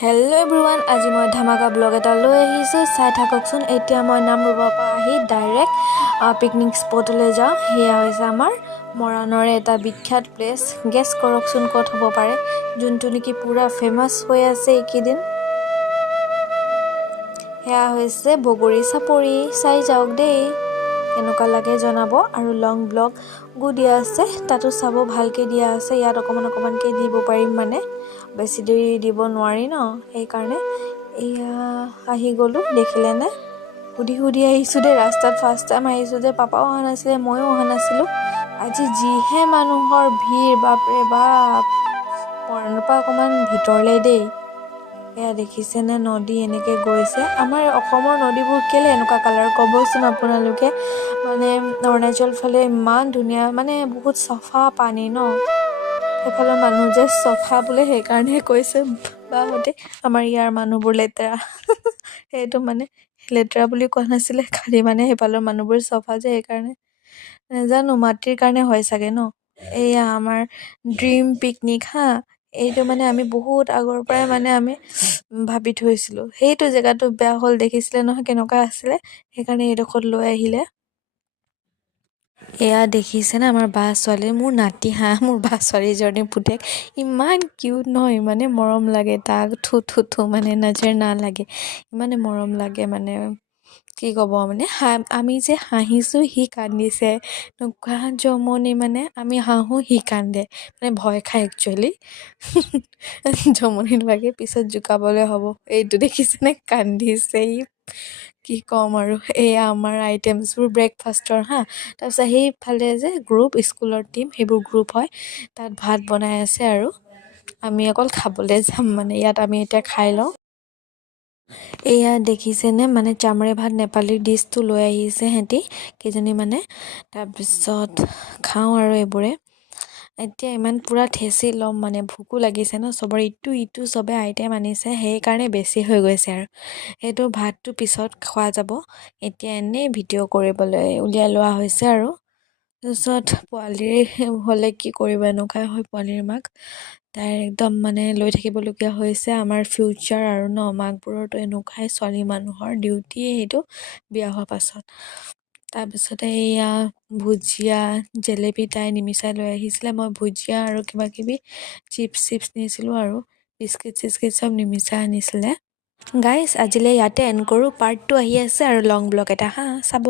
Hello' everyone, আজি মই ধামাকা ব্লগ এটা লৈ আহিছোঁ, চাই থাককচোন। এতিয়া মই নামৰূপৰ পৰা আহি ডাইৰেক্ট পিকনিক স্পটলৈ যাওঁ। সেয়া হৈছে আমাৰ মৰাণৰে এটা বিখ্যাত প্লেচ। গেছ কৰকচোন ক'ত হ'ব পাৰে, যোনটো নেকি পূৰা ফেমাছ হৈ আছে এইকেইদিন। সেয়া হৈছে বগৰী চাপৰি। চাই যাওক দেই, কেনেকুৱা লাগে জনাব। আৰু লং ব্লগো দিয়া আছে, তাতো চাব, ভালকৈ দিয়া আছে। ইয়াত অকণমানকৈ দিব পাৰিম, মানে বেছি দেৰি দিব নোৱাৰি ন, সেইকাৰণে। এয়া আহি গ'লোঁ, দেখিলেনে? সুধি আহিছোঁ দেই, ৰাস্তাত ফাৰ্ষ্ট টাইম আহিছোঁ যে। পাপাও অহা নাছিলে, ময়ো অহা নাছিলোঁ। আজি যিহে মানুহৰ ভিৰ, বাপৰে বাপ। মৰাণৰ পৰা অকণমান ভিতৰলৈ দেই। এয়া দেখিছেনে, নদী এনেকৈ গৈছে। আমাৰ অসমৰ নদীবোৰ কেলৈ এনেকুৱা কালাৰ ক'বচোন আপোনালোকে। মানে অৰুণাচল ফালে ইমান ধুনীয়া, মানে বহুত চাফা পানী ন। সেইফালৰ মানুহ যে চফা বোলে, সেইকাৰণেহে কৈছে বাহঁতে আমাৰ ইয়াৰ মানুহবোৰ লেতেৰা। সেইটো মানে লেতেৰা বুলি কোৱা নাছিলে, খালি মানে সেইফালৰ মানুহবোৰ চফা যে, সেইকাৰণে। নাজানো, মাটিৰ কাৰণে হয় চাগে ন। এয়া আমাৰ ড্ৰিম পিকনিক হা। এইটো মানে আমি বহুত আগৰ পৰাই মানে আমি ভাবি থৈছিলোঁ। সেইটো জেগাটো বেয়া হ'ল, দেখিছিলে নহয় কেনেকুৱা আছিলে, সেইকাৰণে এইডোখৰত লৈ আহিলে। এয়া দেখিছেনে আমাৰ বা ছোৱালী, মোৰ নাতি হাঁহ, মোৰ বা ছোৱালীজনীৰ পুতেক। ইমান কিউট নহয়, ইমানে মৰম লাগে তাক। থু মানে নজৰ না লাগে, ইমানে মৰম লাগে মানে। কি ক'ব মানে, আমি যে হাঁহিছোঁ, সি কান্দিছে। এনেকুৱা জমনি মানে, আমি হাঁহো সি কান্দে, মানে ভয় খায় একচুৱেলি। জমনি লাগে, পিছত জোকাবলৈ হ'ব। এইটো দেখিছেনে, কান্দিছে ই। কি ক'ম আৰু। এয়া আমাৰ আইটেমছবোৰ ব্ৰেকফাষ্টৰ হা। তাৰপিছত সেইফালে যে গ্ৰুপ, স্কুলৰ টিম, সেইবোৰ গ্ৰুপ হয়, তাত ভাত বনাই আছে। আৰু আমি অকল খাবলৈ যাম, মানে ইয়াত আমি এতিয়া খাই লওঁ। এয়া দেখিছেনে, মানে চামৰে ভাত, নেপালী ডিছটো লৈ আহিছে সিহঁতি কেইজনী মানে। তাৰপিছত খাওঁ আৰু এইবোৰে। এতিয়া ইমান পূৰা ঠেচি ল'ম, মানে ভোকো লাগিছে ন চবৰে। ইটো চবে আইটেম আনিছে, সেইকাৰণে বেছি হৈ গৈছে। আৰু সেইটো ভাতটো পিছত খোৱা যাব, এতিয়া এনেই ভিডিঅ' কৰিবলৈ উলিয়াই লোৱা হৈছে। আৰু তাৰপিছত পোৱালিৰ হ'লে কি কৰিব, এনেকুৱাই হয় পোৱালিৰ মাক। তাই একদম মানে লৈ থাকিবলগীয়া হৈছে। আমাৰ ফিউচাৰ আৰু ন, মাকবোৰৰতো এনেকুৱাই, ছোৱালী মানুহৰ ডিউটিয়ে সেইটো বিয়া হোৱাৰ পাছত। তাৰপিছতে এয়া ভুজিয়া, জেলেপি তাই নিমিচাই লৈ আহিছিলে। মই ভুজিয়া আৰু কিবাকিবি চিপছ নিছিলোঁ, আৰু বিস্কিট চিস্কিট চব নিমিচাই আনিছিলে। গাইজ আজিলৈ ইয়াতে এণ্ড কৰোঁ। পাৰ্ট 2 আহি আছে, আৰু লং ব্লগ এটা হা, চাব।